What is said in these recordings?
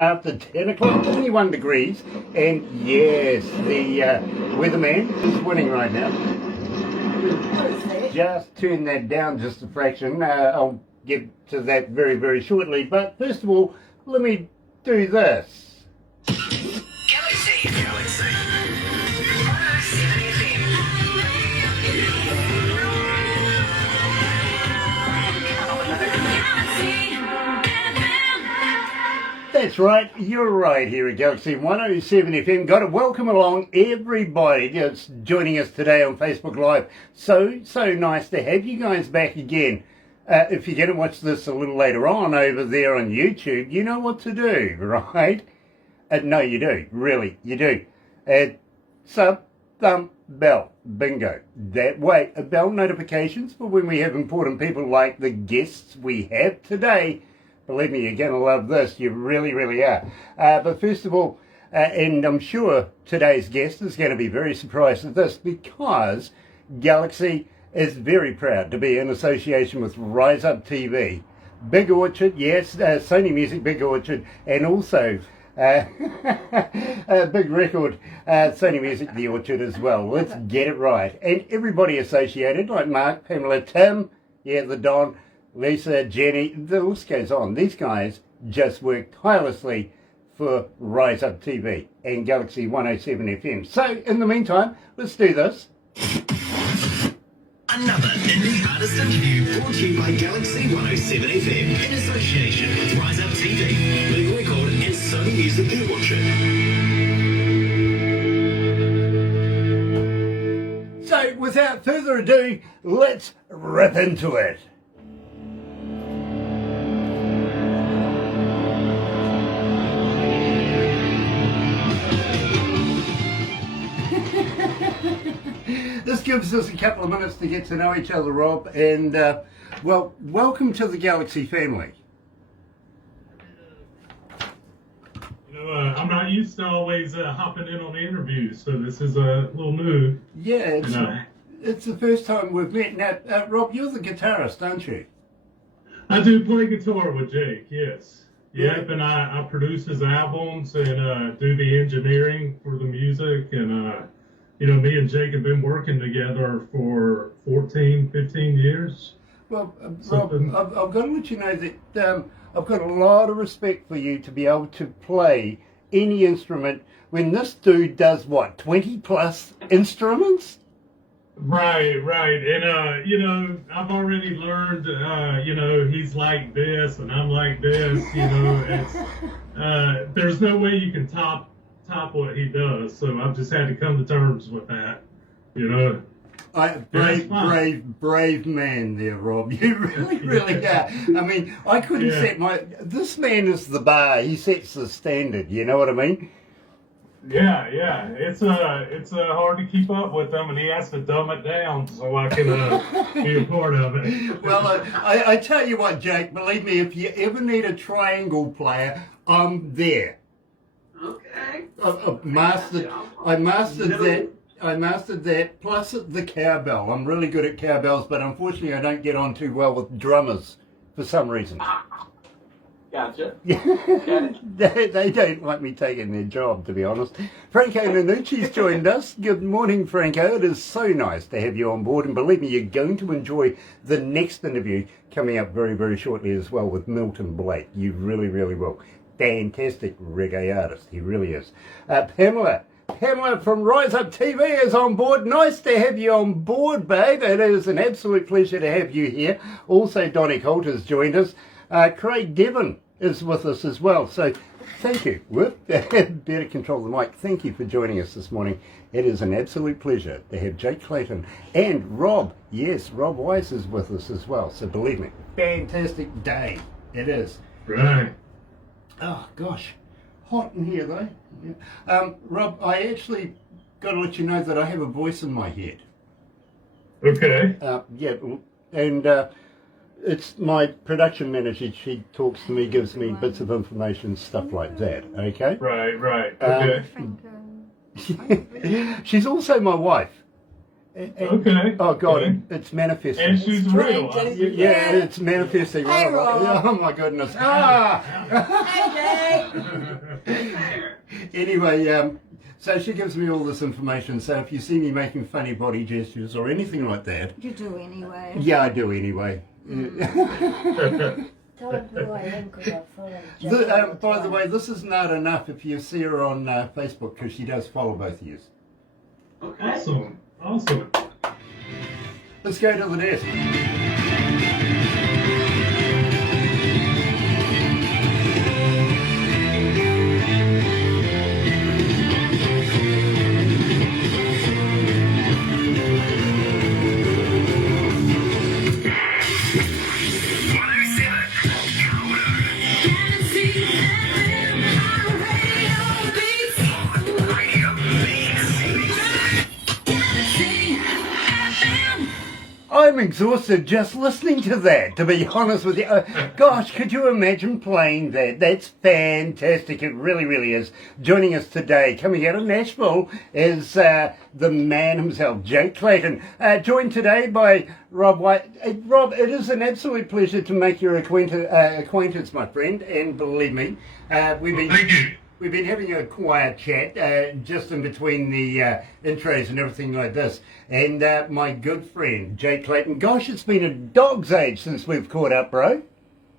After 10 o'clock, 21 degrees, and yes, the weatherman is winning right now. Just turn that down just a fraction. I'll get to that very, very shortly, but first of all, let me do this. Galaxy 107fm. That's right, you're right here at Galaxy 107 FM. Got to welcome along everybody that's joining us today on Facebook Live. So nice to have you guys back again. If you're going to watch this a little later on over there on YouTube, you know what to do, right? No, you do. Really, you do. Sub, thumb, bell. Bingo. That way, bell notifications for when we have important people like the guests we have today. Believe me, you're going to love this. You really, really are. But first of all, and I'm sure today's guest is going to be very surprised at this because Galaxy is very proud to be in association with Rise Up TV. Big Orchard, yes, Sony Music, Big Orchard, and also Big Record, Sony Music, The Orchard as well. Let's get it right. And everybody associated, like Mark, Pamela, Tim, yeah, the Don, Lisa, Jenny, the list goes on. These guys just work tirelessly for Rise Up TV and Galaxy 107 FM. So, in the meantime, let's do this. Another indie artist interview brought to you by Galaxy 107 FM in association with Rise Up TV, Big Record and Sony Music The Orchard. So, without further ado, let's rip into it. This gives us a couple of minutes to get to know each other, Rob, and, well, welcome to the Galaxy family. You know, I'm not used to always hopping in on the interviews, so this is a little new. Yeah, it's the first time we've met. Now, Rob, you're the guitarist, aren't you? I do play guitar with Jake, yes. Yeah. Yep, and I produce his albums and do the engineering for the music, and you know, me and Jake have been working together for 14, 15 years. Well, Rob, I've got to let you know that I've got a lot of respect for you to be able to play any instrument when this dude does, what, 20 plus instruments? Right. And, you know, I've already learned, you know, he's like this and I'm like this, you know, it's, there's no way you can top what he does, so I've just had to come to terms with that, you know. Brave man there, Rob. You really are. I mean, I couldn't set this man is the bar. He sets the standard, you know what I mean? Yeah. It's hard to keep up with him, and he has to dumb it down so I can be a part of it. Well, I tell you what, Jake, believe me, if you ever need a triangle player, I'm there. Okay. I mastered that, plus the cowbell. I'm really good at cowbells, but unfortunately I don't get on too well with drummers for some reason. Gotcha. They don't like me taking their job, to be honest. Franco Nanucci's joined us. Good morning, Franco. It is so nice to have you on board, and believe me, you're going to enjoy the next interview coming up very, very shortly as well with Milton Blake. You really, really will. Fantastic reggae artist, he really is. Pamela from Rise Up TV is on board. Nice to have you on board, babe. It is an absolute pleasure to have you here. Also, Donnie Colt has joined us. Craig Devon is with us as well. So, thank you. Better control the mic. Thank you for joining us this morning. It is an absolute pleasure to have Jake Clayton and Rob. Yes, Rob Wise is with us as well. So, believe me, fantastic day. It is. Right. Oh, gosh. Hot in here, though. Yeah. Rob, I actually got to let you know that I have a voice in my head. Okay. Yeah, and it's my production manager. She talks to me, gives me bits of information, stuff like that, okay? Right. Okay. She's also my wife. Okay. Oh God, Okay. it's manifesting. And she's real. Yeah, it's manifesting. Hey, right away. Rob. Oh my goodness. Ah. Hey, Anyway, so she gives me all this information. So if you see me making funny body gestures or anything like that, you do anyway. yeah, I do anyway. Don't do I am because I follow Jake all By the time. way, this is not enough if you see her on Facebook because she does follow both of you. Okay. Awesome. Awesome. Let's go to the desk. I'm exhausted just listening to that, to be honest with you. Gosh, could you imagine playing that? That's fantastic. It really, really is. Joining us today, coming out of Nashville, is the man himself, Jake Clayton. Joined today by Rob White. Rob, it is an absolute pleasure to make your acquaintance, my friend. And believe me, we've been... Thank you. We've been having a quiet chat just in between the intros and everything like this. And my good friend, Jake Clayton. Gosh, it's been a dog's age since we've caught up, bro.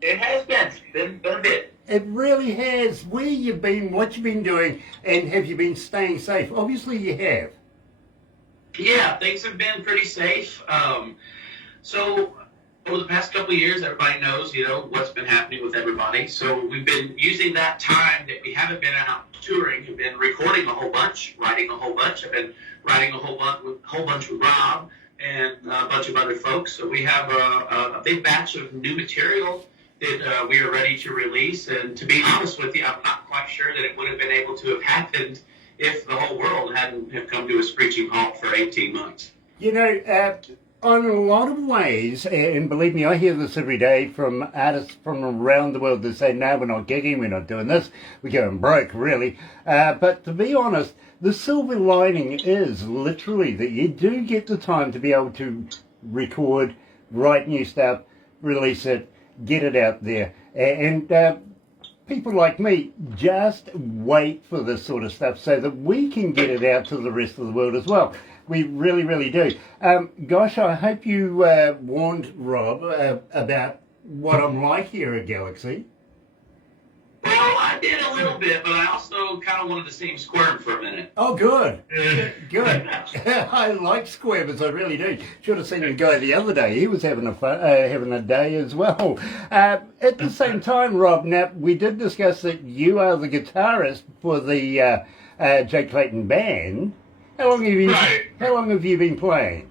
It has been a bit. It really has. Where you've been, what you've been doing, and have you been staying safe? Obviously you have. Yeah, things have been pretty safe. So over the past couple of years, everybody knows, what's been happening with everybody. So we've been using that time that we haven't been out touring. We've been recording a whole bunch, writing a whole bunch. I've been writing a whole bunch with Rob and a bunch of other folks. So we have a big batch of new material that we are ready to release. And to be honest with you, I'm not quite sure that it would have been able to have happened if the whole world hadn't have come to a screeching halt for 18 months. On a lot of ways, and believe me, I hear this every day from artists from around the world that say, no, we're not gigging, we're not doing this, we're going broke, really. But to be honest, the silver lining is literally that you do get the time to be able to record, write new stuff, release it, get it out there. And people like me just wait for this sort of stuff so that we can get it out to the rest of the world as well. We really, really do. Gosh, I hope you warned Rob about what I'm like here at Galaxy. Well, I did a little bit, but I also kind of wanted to see him squirm for a minute. Oh, good. Good. I like squibs, I really do. Should have seen the guy the other day. He was having a day as well. At the same time, Rob, now, we did discuss that you are the guitarist for the Jake Clayton band. How long have you been playing?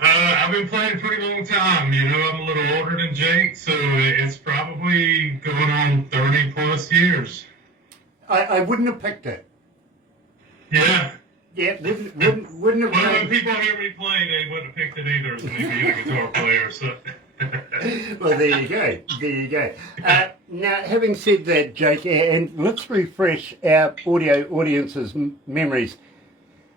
I've been playing a pretty long time. I'm a little older than Jake, so it's probably going on 30 plus years. I wouldn't have picked it. Yeah. Yeah, wouldn't have. Well, when people hear me playing, they wouldn't have picked it either as me being a guitar player. So. Well, there you go. There you go. Now, having said that, Jake, and let's refresh our audio audience's memories.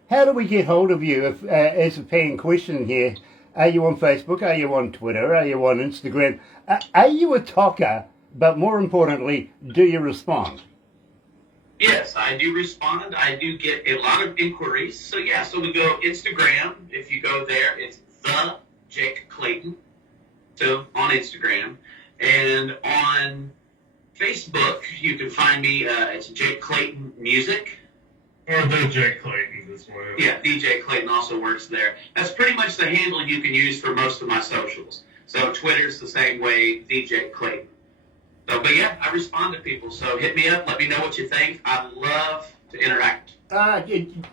How do we get hold of you? If, as a fan question here, are you on Facebook? Are you on Twitter? Are you on Instagram? Are you a talker? But more importantly, do you respond? Yes, I do respond. I do get a lot of inquiries. So we go Instagram. If you go there, it's the Jake Clayton. So on Instagram. And on Facebook, you can find me. It's Jake Clayton Music. Or the Jake Clayton as well. Yeah, DJ Clayton also works there. That's pretty much the handle you can use for most of my socials. So Twitter's the same way, DJ Clayton. So, but yeah, I respond to people. So hit me up, let me know what you think. I love to interact.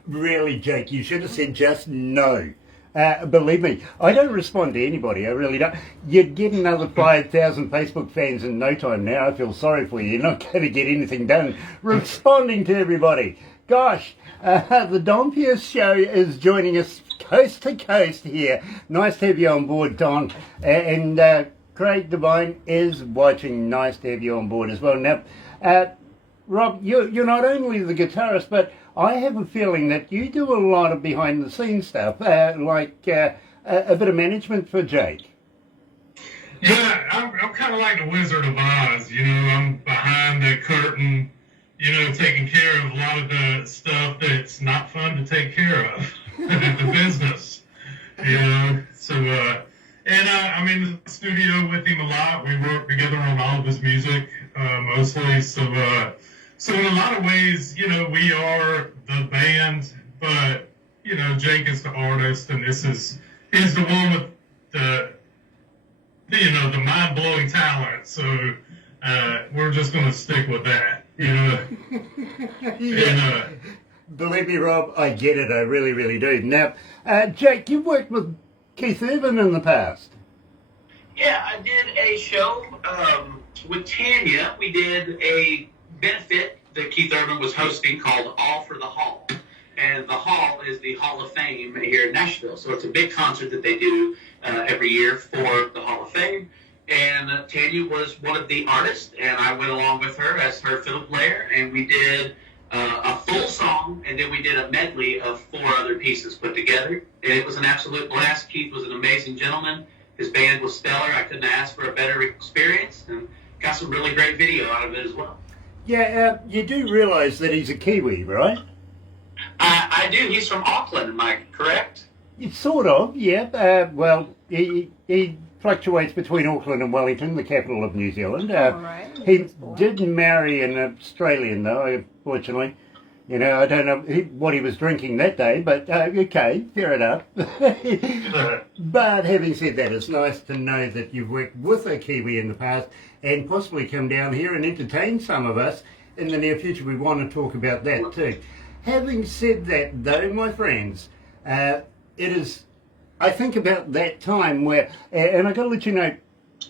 Really, Jake, you should have said just no. Believe me, I don't respond to anybody. I really don't. You'd get another 5,000 Facebook fans in no time now. I feel sorry for you. You're not going to get anything done responding to everybody. Gosh, the Don Pierce Show is joining us coast to coast here. Nice to have you on board, Don. And Craig Devine is watching. Nice to have you on board as well. Now, Rob, you're not only the guitarist, but I have a feeling that you do a lot of behind-the-scenes stuff, like a bit of management for Jake. Yeah, I'm kind of like the Wizard of Oz. You know, I'm behind the curtain, you know, taking care of a lot of the stuff that's not fun to take care of, the business. You know, so, I'm in the studio with him a lot. We work together on all of his music, mostly. So in a lot of ways, you know, we are the band, but, you know, Jake is the artist, and he's the one with the mind-blowing talent. So, we're just going to stick with that, you know. Yeah. And, believe me, Rob, I get it. I really, really do. Now, Jake, you've worked with Keith Urban in the past. Yeah, I did a show with Tanya. We did a benefit that Keith Urban was hosting called All for the Hall. And the Hall is the Hall of Fame here in Nashville. So it's a big concert that they do every year for the Hall of Fame. And Tanya was one of the artists, and I went along with her as her fiddle player, and we did a full song, and then we did a medley of 4 other pieces put together. And it was an absolute blast. Keith was an amazing gentleman. His band was stellar. I couldn't ask for a better experience, and got some really great video out of it as well. Yeah, you do realize that he's a Kiwi, right? I do. He's from Auckland, am I correct? Sort of, yeah. Well, he fluctuates between Auckland and Wellington, the capital of New Zealand. Right. He did marry an Australian, though, unfortunately. You know, I don't know what he was drinking that day, but okay, fair enough. But having said that, it's nice to know that you've worked with a Kiwi in the past and possibly come down here and entertain some of us in the near future. We want to talk about that too. Having said that, though, my friends, it is, I think about that time where, and I got to let you know,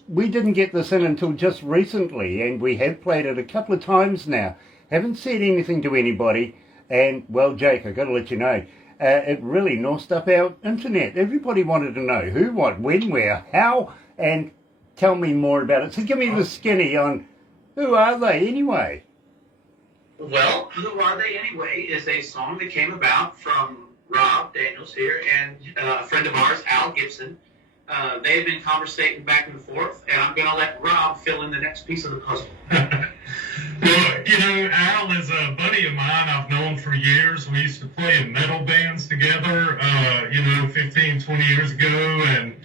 we didn't get this in until just recently, and we have played it a couple of times now. Haven't said anything to anybody, and, well, Jake, I got to let you know, it really nosed up our internet. Everybody wanted to know who, what, when, where, how, and tell me more about it. So give me the skinny on who are they anyway? Well, Who Are They Anyway is a song that came about from Rob Daniels here and a friend of ours, Al Gibson. They've been conversating back and forth, and I'm going to let Rob fill in the next piece of the puzzle. Well, you know, Al is a buddy of mine I've known for years. We used to play in metal bands together, 15, 20 years ago. And,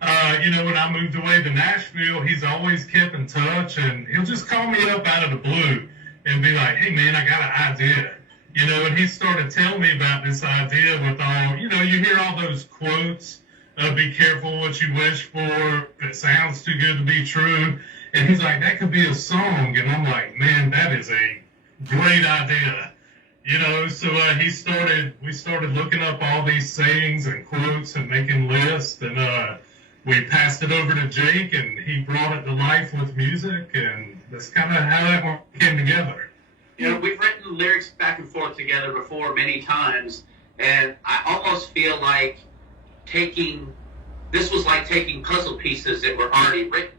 when I moved away to Nashville, he's always kept in touch, and he'll just call me up out of the blue and be like, hey, man, I got an idea. You know, and he started telling me about this idea with all, you hear all those quotes, be careful what you wish for, if it sounds too good to be true. And he's like, that could be a song. And I'm like, man, that is a great idea. So we started looking up all these sayings and quotes and making lists. And we passed it over to Jake, and he brought it to life with music. And that's kind of how that one came together. We've written lyrics back and forth together before many times. And I almost feel like this was like taking puzzle pieces that were already written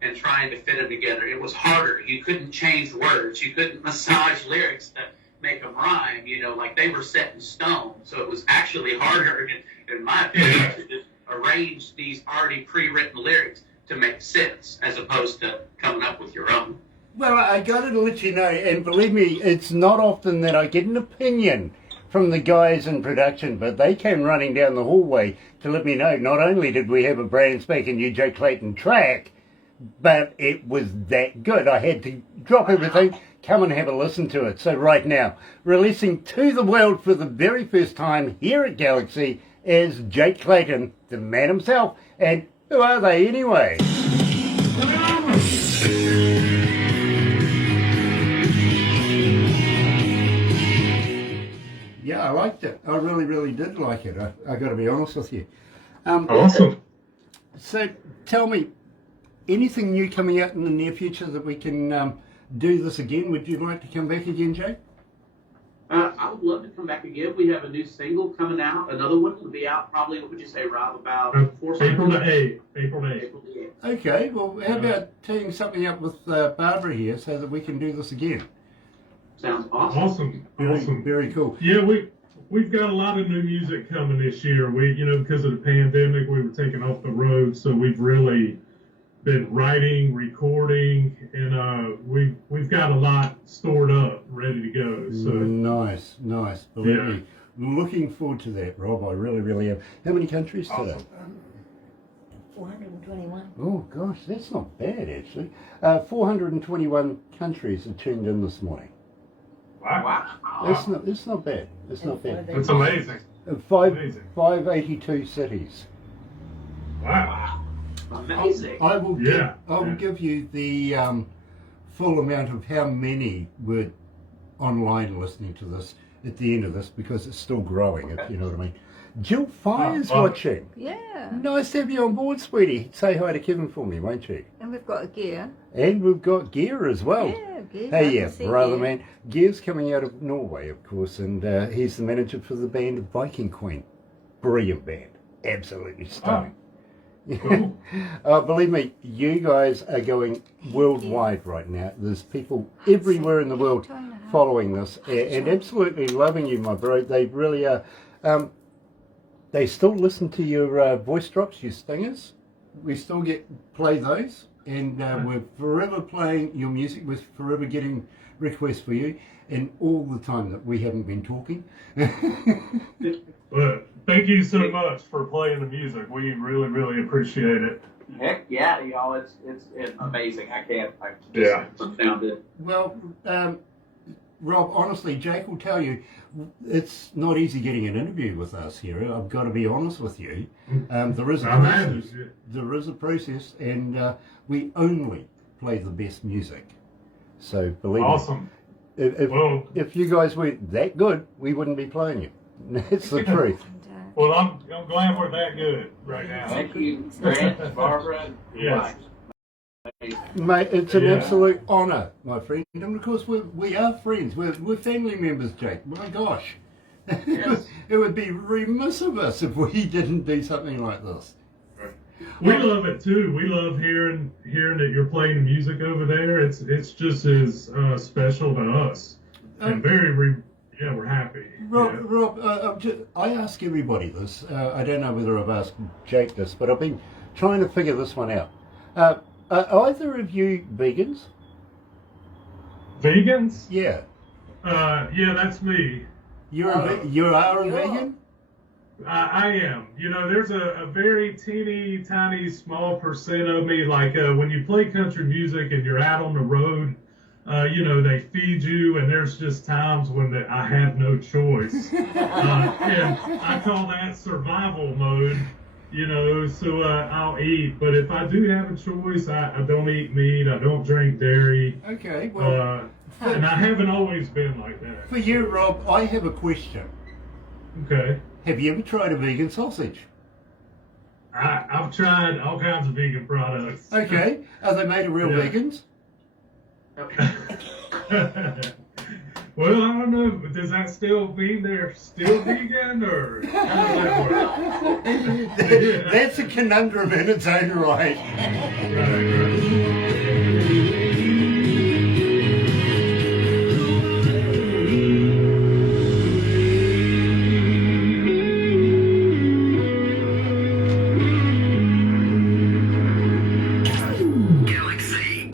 and trying to fit them together. It was harder. You couldn't change words. You couldn't massage lyrics to make them rhyme, like they were set in stone. So it was actually harder, in my opinion, to just arrange these already pre-written lyrics to make sense as opposed to coming up with your own. Well, I got to let you know, and believe me, it's not often that I get an opinion from the guys in production, but they came running down the hallway to let me know not only did we have a brand spanking new Jake Clayton track, but it was that good. I had to drop everything, come and have a listen to it. So right now, releasing to the world for the very first time here at Galaxy is Jake Clayton, the man himself. And who are they anyway? Yeah, I liked it. I really, really did like it. I got to be honest with you. Awesome. So tell me, anything new coming out in the near future that we can do this again? Would you like to come back again, Jake? I would love to come back again. We have a new single coming out. Another one will be out probably, what would you say, Rob, about April the 8th. April the 8th. Okay, well, how about teeing something up with Barbara here so that we can do this again? Sounds awesome. Awesome. Very, Awesome. very cool. Yeah, we've got a lot of new music coming this year. We, because of the pandemic, we were taken off the road, so we've really been writing, recording, and we've got a lot stored up, ready to go. So Nice. Believe Yeah. me. Looking forward to that, Rob. I really, really am. How many countries today? 421. Oh gosh, that's not bad actually. 421 countries have tuned in this morning. wow, It's not bad. It's not bad. that's amazing. Amazing. 582 cities. Wow. Amazing. I will Yeah. give you the full amount of how many were online listening to this at the end of this because it's still growing, if you know what I mean. Jill Fire's watching. Yeah, Nice to have you on board, sweetie. Say hi to Kevin for me, won't you? and we've got a gear. And we've got Gear as well. Yeah, gear. Hey, I yeah, can see brother, gear. man. Gear's coming out of Norway, of course, and he's the manager for the band Viking Queen. Brilliant band. Absolutely stunning. Cool. Believe me, you guys are going worldwide right now. There's people everywhere in the world following this and absolutely loving you, my bro. They really are. They still listen to your voice drops, your stingers. We still play those, and we're forever playing your music. We're forever getting requests for you, and all the time that we haven't been talking. But thank you so much for playing the music. We really, really appreciate it. Heck yeah, y'all! It's amazing. I just Yeah. found it. Well, Rob, honestly, Jake will tell you, it's not easy getting an interview with us here. I've got to be honest with you. There is a I process. imagine. There is a process, and we only play the best music. So believe Awesome. me, Well, if you guys weren't that good, we wouldn't be playing you. That's the truth. And, well, I'm glad we're that good right now. Thank you, Grant, Barbara. Yes. Mate, it's an Yeah. absolute honour, my friend. And of course, we are friends. We're family members, Jake. My gosh. Yes. It would be remiss of us if we didn't do something like this. We love it too. We love hearing that you're playing the music over there. It's just as special to us, and we're happy. Rob, I ask everybody this. I don't know whether I've asked Jake this, but I've been trying to figure this one out. Are either of you vegans? Vegans? Yeah. Yeah, that's me. You are a vegan? I am. There's a very teeny tiny small percent of me. Like when you play country music and you're out on the road, they feed you, and there's just times when I have no choice. And I call that survival mode. So I'll eat. But if I do have a choice, I don't eat meat. I don't drink dairy. Okay, well, And I haven't always been like that. for you, Rob, I have a question. Okay. Have you ever tried a vegan sausage? I've tried all kinds of vegan products. Okay, are they made of real Yeah. vegans? Well, I don't know. But does that still mean they're still vegan, or how does that work? That's a conundrum in its own right. Galaxy.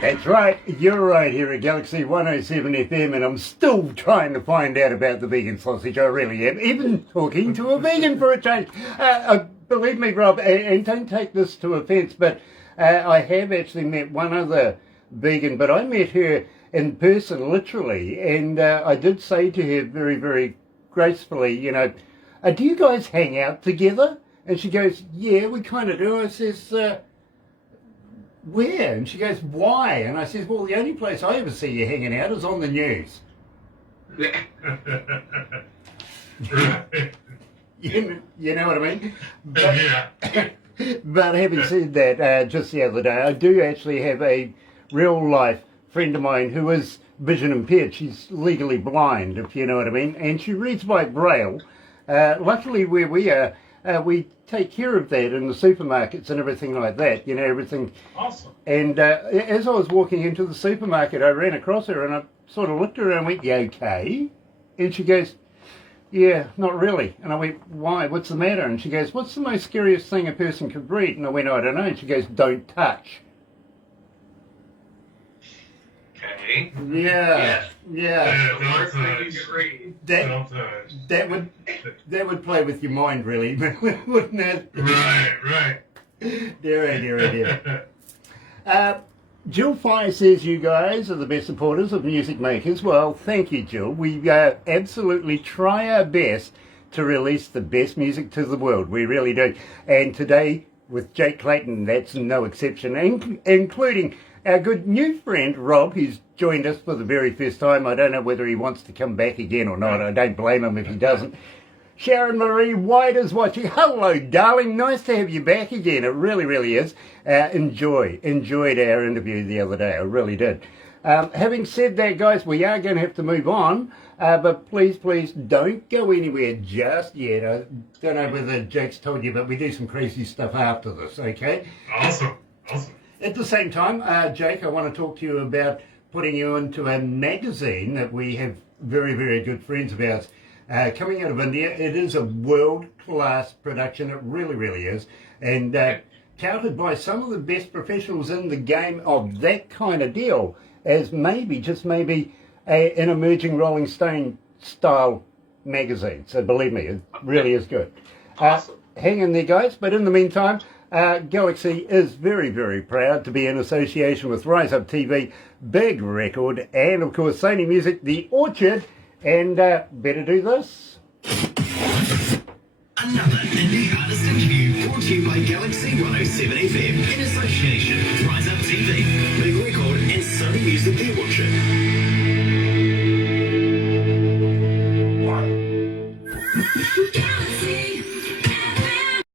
That's right, you're right here at Galaxy 107 FM, and I'm still trying to find out about the vegan sausage. I really am. Even talking to a vegan for a change. Believe me, Rob, and don't take this to offence, but I have actually met one other vegan, but I met her in person, literally, and I did say to her very, very gracefully, do you guys hang out together? And she goes, yeah, we kind of do. I says, where? And she goes, why? And I says, well, the only place I ever see you hanging out is on the news. You know what I mean? But, Yeah. but having said that, just the other day, I do actually have a real life friend of mine who is vision impaired. She's legally blind, if you know what I mean, and she reads by braille. Luckily, where we are, we take care of that in the supermarkets and everything like that. You know, everything. Awesome. And as I was walking into the supermarket, I ran across her and I sort of looked at her and went, "You okay?" And she goes, "Yeah, not really." And I went, "Why? What's the matter?" And she goes, "What's the most scariest thing a person could read?" And I went, "I don't know." And she goes, "Don't touch." Okay. Yeah, yeah. The worst thing you could read. That would play with your mind, really, wouldn't it? Right. Dear. Jill Fire says you guys are the best supporters of music makers. Well, thank you, Jill. We absolutely try our best to release the best music to the world. We really do. And today, with Jake Clayton, that's no exception, including our good new friend, Rob, who's joined us for the very first time. I don't know whether he wants to come back again or not. I don't blame him if he doesn't. Sharon Marie White is watching. Hello, darling. Nice to have you back again. It really, really is. Enjoyed our interview the other day. I really did. Having said that, guys, we are going to have to move on. But please don't go anywhere just yet. I don't know whether Jake's told you, but we do some crazy stuff after this, okay? Awesome. At the same time, Jake, I want to talk to you about putting you into a magazine that we have very, very good friends of ours coming out of India. It is a world-class production. It really, really is. And touted by some of the best professionals in the game of that kind of deal as just maybe, an emerging Rolling Stone style magazine. So believe me, it really is good. Awesome. Hang in there, guys. But in the meantime, Galaxy is very, very proud to be in association with Rise Up TV, Big Record, and of course Sony Music, The Orchard, and better do this. Another indie artist interview brought to you by Galaxy 107 FM in association with Rise Up TV, Big Record, and Sony Music The Orchard.